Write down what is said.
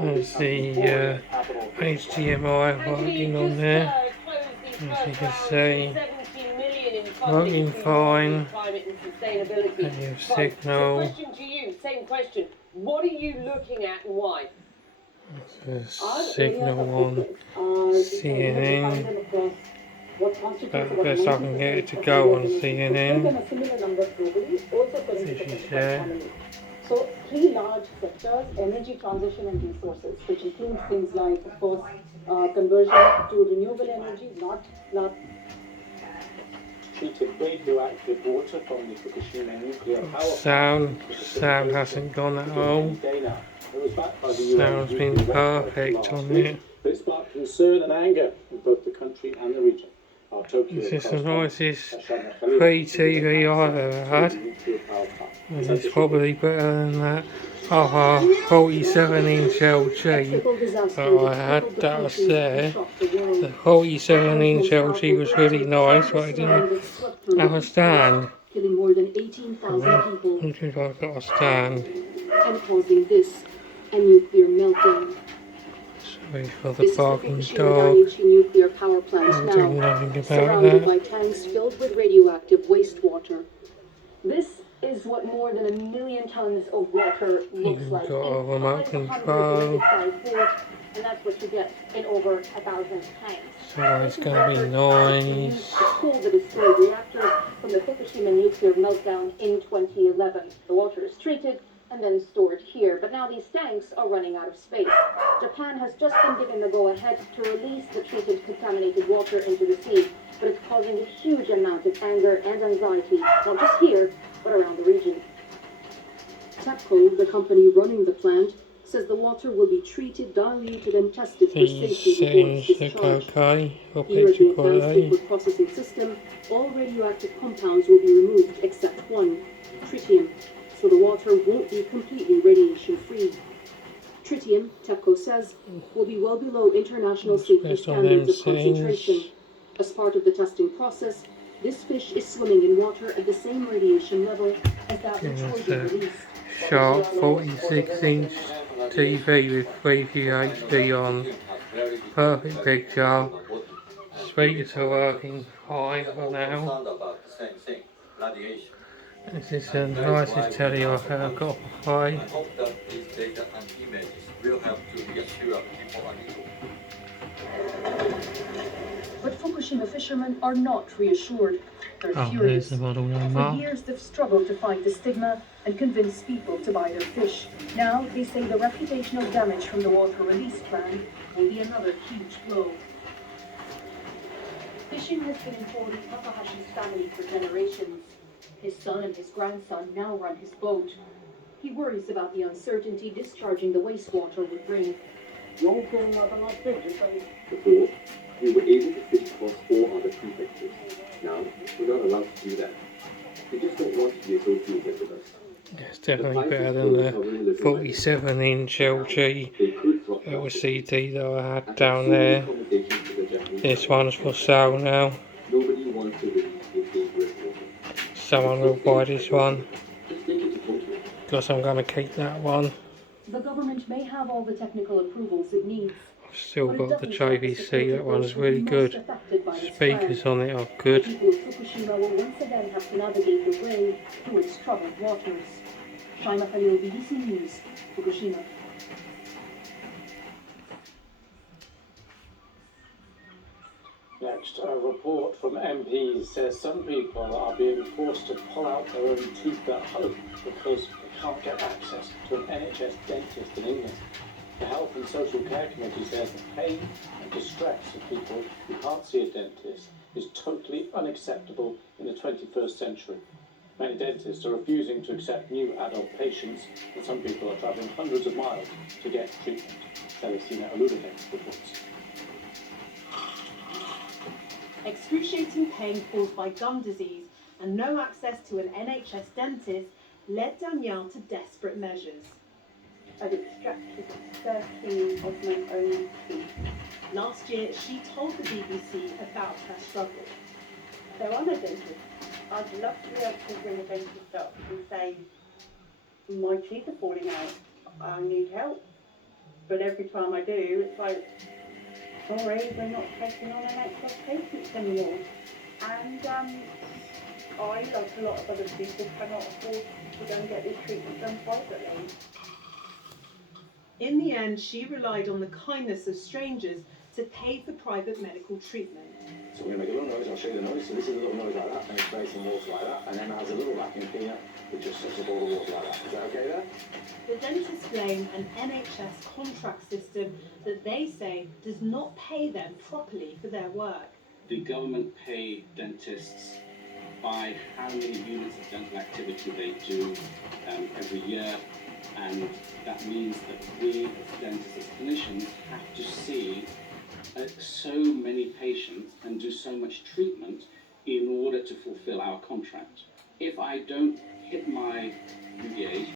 There's the HDMI working on there, as you can see, working fine, plenty of signal. Question to you, same question. What are you looking at and why? There's signal on CNN. About the best I can get it to go on CNN. This is there. So, three large sectors: energy transition and resources, which includes things like, of course, conversion to renewable energy, not treated radioactive water from the Fukushima nuclear power Sound hasn't gone at all. Sound's been perfect on it. But it sparked concern and anger in both the country and the region. This is the nicest free TV I've ever had. And it's probably better than that other 47-inch LG that I had that was there. The 47-inch LG was really nice, but it didn't have a stand. killing more than 18,000 people. I think I've got a stand. And causing this, a nuclear meltdown. Sorry for the This barking is the dog. Fukushima nuclear power plant I'll now, do nothing about surrounded that. by tanks filled with radioactive wastewater. This is what more than 1 million tons of water looks You've like. got a remote control. And that's what you get in over 1,000 tanks. So it's going to be nice. To cool the destroyed reactors from the Fukushima nuclear meltdown in 2011. The water is treated and then stored here. But now these tanks are running out of space. Japan has just been given the go-ahead to release the treated contaminated water into the sea. But it's causing a huge amount of anger and anxiety, not just here, but around the region. TEPCO, the company running the plant, says the water will be treated, diluted and tested for These safety before it's settings look discharged. okay for Here at picture the Advanced quality. Liquid Processing System, all radioactive compounds will be removed except one, tritium, so the water won't be completely radiation-free. Tritium, TEPCO says, will be well below international safety Based on them standards of concentration. settings. As part of the testing process, this fish is swimming in water at the same radiation level as that which will be released. Sharp 46-inch TV with Freeview HD on. Perfect picture. Speakers are working fine for now. This is the nicest telly I've ever got for free. I hope that these data and images will help to reassure people on YouTube. But Fukushima fishermen are not reassured. They're Oh, there's furious. the model For number. years they've struggled to fight the stigma and convince people to buy their fish. Now they say the reputational damage from the water release plan will be another huge blow. Fishing has been important in Takahashi's family for generations. His son and his grandson now run his boat. He worries about the uncertainty discharging the wastewater would bring. Before, we were able to fish across 4 other prefectures. Now, we're not allowed to do that. They just don't want to be associated with us. It's definitely better than the 47-inch LG LCD that I had down there. This one's for sale now. Nobody wants to release this dangerous water. Someone will buy this one, because I'm going to keep that one. The government may have all the technical approvals it needs. I've still got the JVC, that one's really good. Speakers on it are good. People of Fukushima will once again have to navigate the way through its troubled waters. Shaima Khalil, BBC News, Fukushima. Next, a report from MPs says some people are being forced to pull out their own teeth at home because they can't get access to an NHS dentist in England. The Health and Social Care Committee says the pain and distress of people who can't see a dentist is totally unacceptable in the 21st century. Many dentists are refusing to accept new adult patients, and some people are travelling hundreds of miles to get treatment. Celestina Aludeke reports. Excruciating pain caused by gum disease and no access to an NHS dentist led Danielle to desperate measures. I've extracted 13 of my own teeth. Last year, she told the BBC about her struggle. So I'm a dentist. I'd love to be able to bring a dentist up and say, my teeth are falling out, I need help. But every time I do, it's like, sorry, we're not taking on NHS patients anymore. And I, like a lot of other people, cannot afford to go and get this treatment done privately. In the end, she relied on the kindness of strangers to pay for private medical treatment. So we're going to make a little noise, I'll show you the noise. So this is a little noise like that, and it sprays some water like that, and then adds a little vacuum cleaner, which just sucks up all the water like that. Is that okay there? The dentists blame an NHS contract system that they say does not pay them properly for their work. The government pay dentists by how many units of dental activity they do every year, and that means that we as dentists, as clinicians, have to see so many patients and do so much treatment in order to fulfill our contract. If I don't hit my UDA